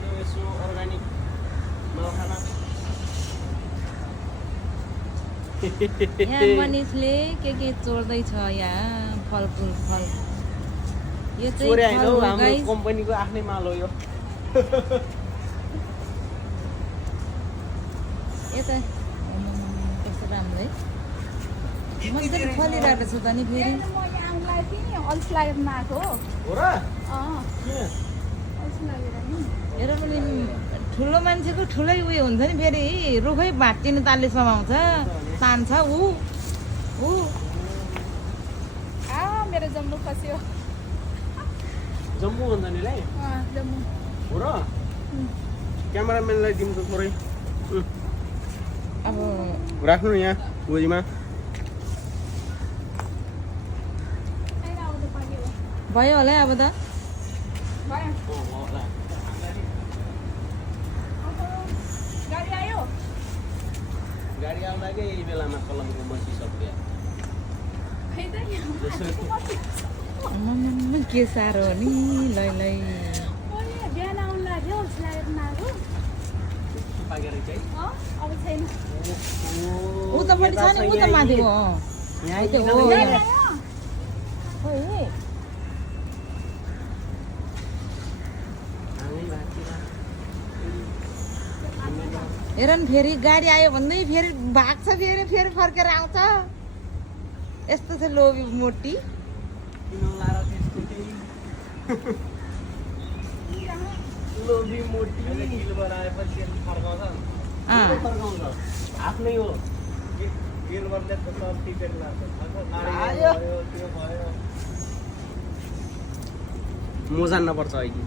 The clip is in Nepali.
आइदिउँ यसो अर्ग्यानिक माल खाना। यहाँ मनिषले के चोर्दैछ यहाँ फलफुल फल। यो चाहिँ चोरे होइन फल हौ, हो हाम्रो गाइस। कम्पनीको आफ्नै माल हो यो। यता कस्तो राम्रो है, मजाले फलिरहेको छ त नि फेरि। म यहाँ आउनु लागेको थिएँ नि, अल्छी लागेर नआएको हो। हो र? किन? अल्छी लागेर नि। हेर पनि ठुलो मान्छेको ठुलै उयो हुन्छ नि, फेरि रुखै भाँच्चिनु तालले समाउँछ, तान्छ ऊ मेरो जम्मू खस्यो। जम्मू भन्छ नि लाई? जम्मू। हो र? क्यामेराम्यानलाई दिउँ त थोरै। अब राख्नु न यहाँ गोजीमा। भयो होला है अब त। गाडी आयो? गाडी आउँदाकै यही बेलामा कलमको मसी सक्यो। खै त आम्मामा, के साह्रो हो नि। लै बिहान आउनु लाग्यो, अल्छी लागेर नआएको। त्यस्तो पाकेर चाहिँ अब छैन। ऊ त पनि छ नि, ऊ त माथि हो। यहाँ त्यो किन हो। यहाँ? खोइ हाङै भाँचिएर। हेर न, फेरि गाडी आयो भन्दै फेरि भाग्छ, फेरि फर्केर आउँछ। यस्तो छ लोभी मोटी। किन लाएर त्यस्तो केही? लोभी मोटी। किलो बनाएपछि फर्काउँछ। फर्काउँछ आफ्नै हो। म जान्न पर्छ अहिले।